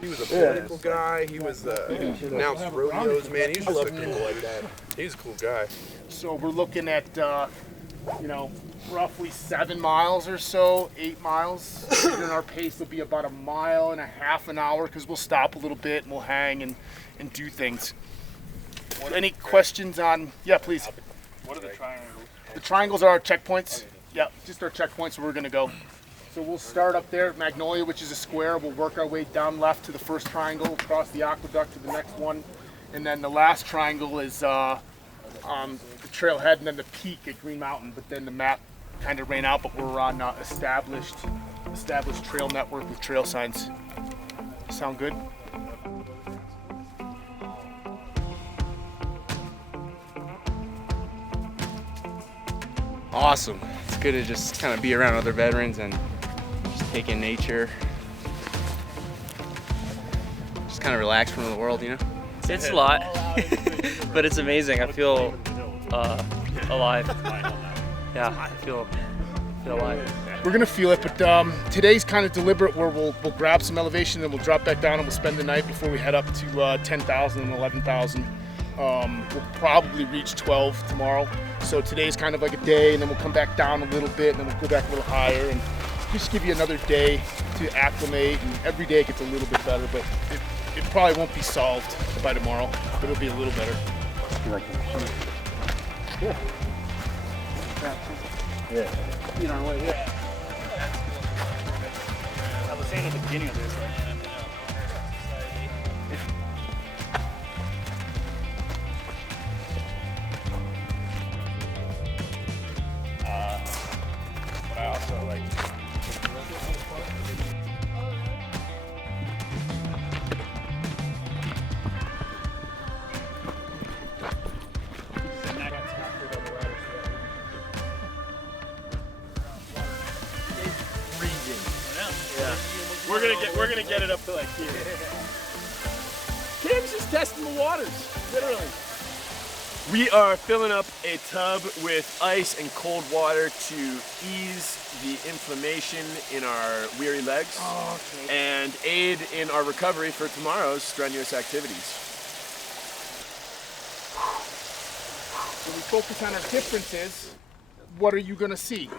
He was a political guy. He was announced rodeos, man. He was just a cool like that. He's a cool guy. So we're looking at, roughly 7 miles or so, 8 miles. And our pace will be about 1.5 miles an hour because we'll stop a little bit and we'll hang and do things. Any questions on, yeah, please. What are the triangles? The triangles are our checkpoints. Yeah, just our checkpoints where we're gonna go. So we'll start up there at Magnolia, which is a square. We'll work our way down left to the first triangle, across the aqueduct to the next one. And then the last triangle is the trailhead and then the peak at Green Mountain. But then the map kind of ran out, but we're on established trail network with trail signs. Sound good? Awesome. It's good to just kind of be around other veterans and just take in nature. Just kind of relax from the world, you know? It's a lot, but it's amazing. I feel alive. Yeah, I feel alive. We're gonna feel it, but today's kind of deliberate where we'll grab some elevation and we'll drop back down and we'll spend the night before we head up to 10,000 and 11,000. We'll probably reach 12 tomorrow. So today's kind of like a day, and then we'll come back down a little bit, and then we'll go back a little higher, and just give you another day to acclimate. And every day it gets a little bit better, but it probably won't be solved by tomorrow, but it'll be a little better. Yeah. You know, yeah. I was saying at the beginning of this, but I also like. We're gonna get it up to like here. Tim's just testing the waters, literally. We are filling up a tub with ice and cold water to ease the inflammation in our weary legs and aid in our recovery for tomorrow's strenuous activities. When we focus on our differences, what are you gonna see?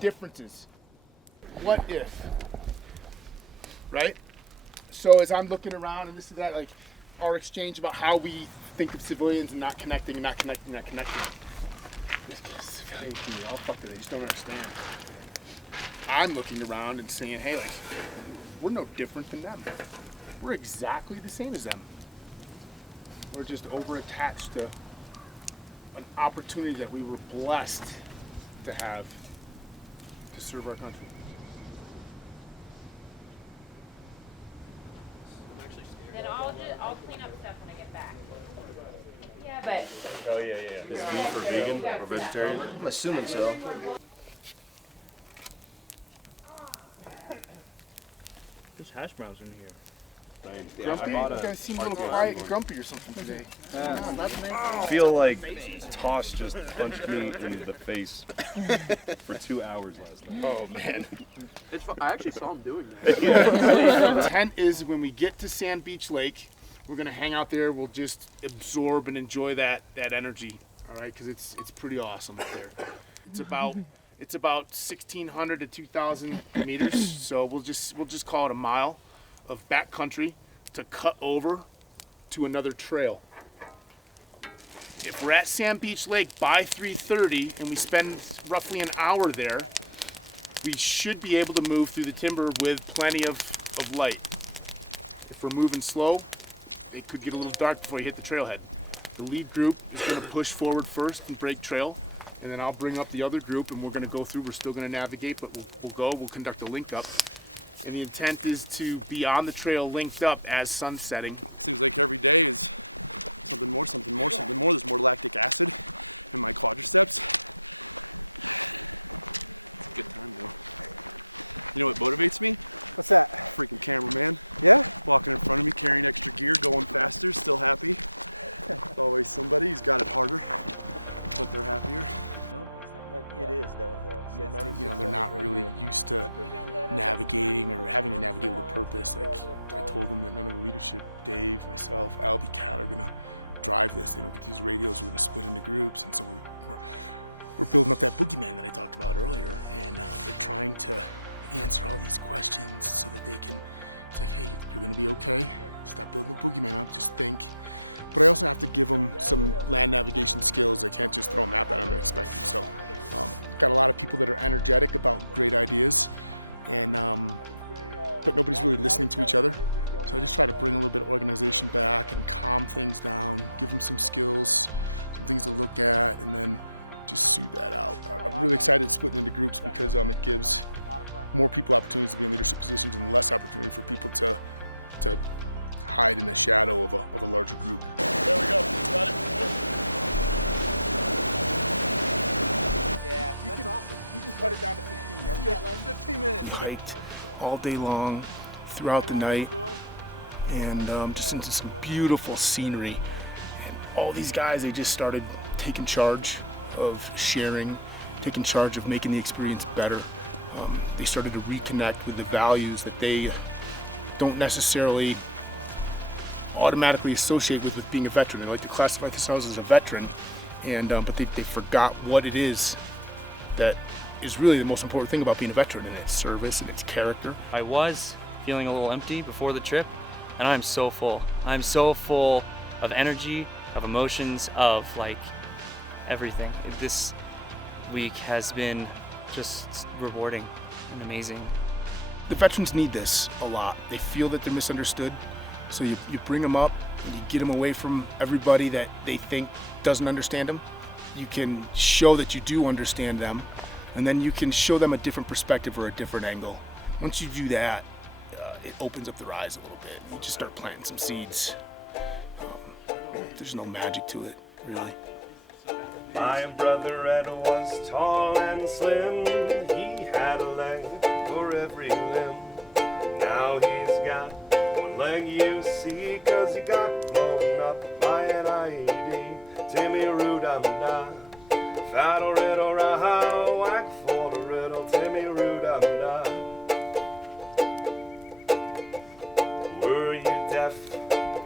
Differences. What if? Right? So as I'm looking around and this is that, like our exchange about how we think of civilians and not connecting and not connecting, not connecting. This civilian community, all fucked it, they just don't understand. I'm looking around and saying, hey, like, we're no different than them. We're exactly the same as them. We're just over-attached to an opportunity that we were blessed to have to serve our country. Then I'll clean up stuff when I get back. Yeah, but. Oh yeah. Is beef or vegan or vegetarian? I'm assuming so. There's hash browns in here. Grumpy? You guys seem a little quiet and grumpy or something today. I feel like Tosh just punched me in the face for 2 hours last night. Oh man. I actually saw him doing that. The intent is when we get to Sand Beach Lake, we're gonna hang out there. We'll just absorb and enjoy that energy. All right, because it's pretty awesome up there. It's about 1,600 to 2,000 meters. So we'll just call it a mile of backcountry to cut over to another trail. If we're at Sand Beach Lake by 3:30 and we spend roughly an hour there, we should be able to move through the timber with plenty of light. If we're moving slow, it could get a little dark before you hit the trailhead. The lead group is going to push forward first and break trail, and then I'll bring up the other group and we're going to go through. We're still going to navigate, but we'll conduct a link up. And the intent is to be on the trail linked up as sun's setting. We hiked all day long, throughout the night, and just into some beautiful scenery. And all these guys, they just started taking charge of sharing, taking charge of making the experience better. They started to reconnect with the values that they don't necessarily automatically associate with being a veteran. They like to classify themselves as a veteran, and but they forgot what it is that is really the most important thing about being a veteran, and it's service and it's character. I was feeling a little empty before the trip, and I'm so full. I'm so full of energy, of emotions, of like everything. This week has been just rewarding and amazing. The veterans need this a lot. They feel that they're misunderstood, so you bring them up and you get them away from everybody that they think doesn't understand them. You can show that you do understand them, and then you can show them a different perspective or a different angle. Once you do that, it opens up their eyes a little bit. You just start planting some seeds. There's no magic to it, really. My brother Ed was tall and slim. He had a leg for every limb. Now he's got one leg, you see, 'cause he got blown up by an IED. Timmy Roo-dum-da, faddle riddle raha, whack for the riddle, Timmy Roo-dum-da. Were you deaf?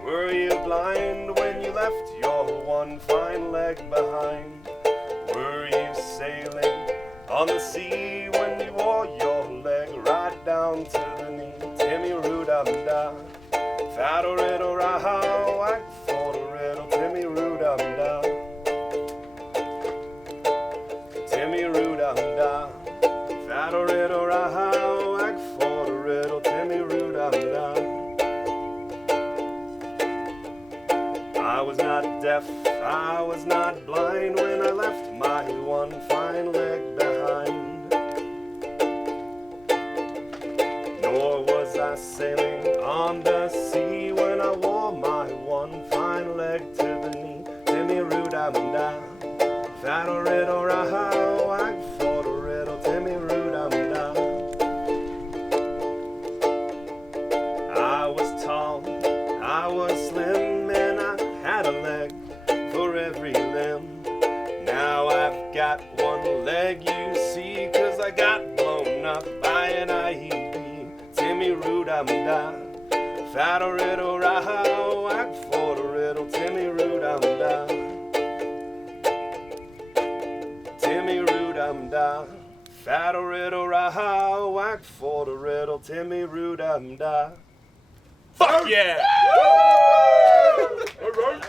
Were you blind when you left your one fine leg behind? Were you sailing on the sea when you wore your leg right down to the knee? Timmy Roo-dum-da, faddle riddle raha, whack for the riddle, Timmy Roo-dum-da. Timmy Roo-dum-da, faddle riddle raha, whack for the riddle, Timmy Roo-dum-da. I was not deaf, I was not blind when I left my one fine leg behind. Nor was I sailing on the sea when I wore my one fine leg to the knee. Timmy Roo-dum-da, faddle riddle raha, whack for the riddle, Timmy Roo-dum-da. I was tall, I was slim, and I had a leg for every limb. Now I've got one leg, you see, 'cause I got blown up by an IED. Timmy Roo-dum-da, faddle riddle raha, whack for the riddle, Timmy Roo-dum-da. Timmy Roo-dum-da, faddle riddle raha, whack for the riddle, Timmy Roo-dum-da. Fuck yeah! All right.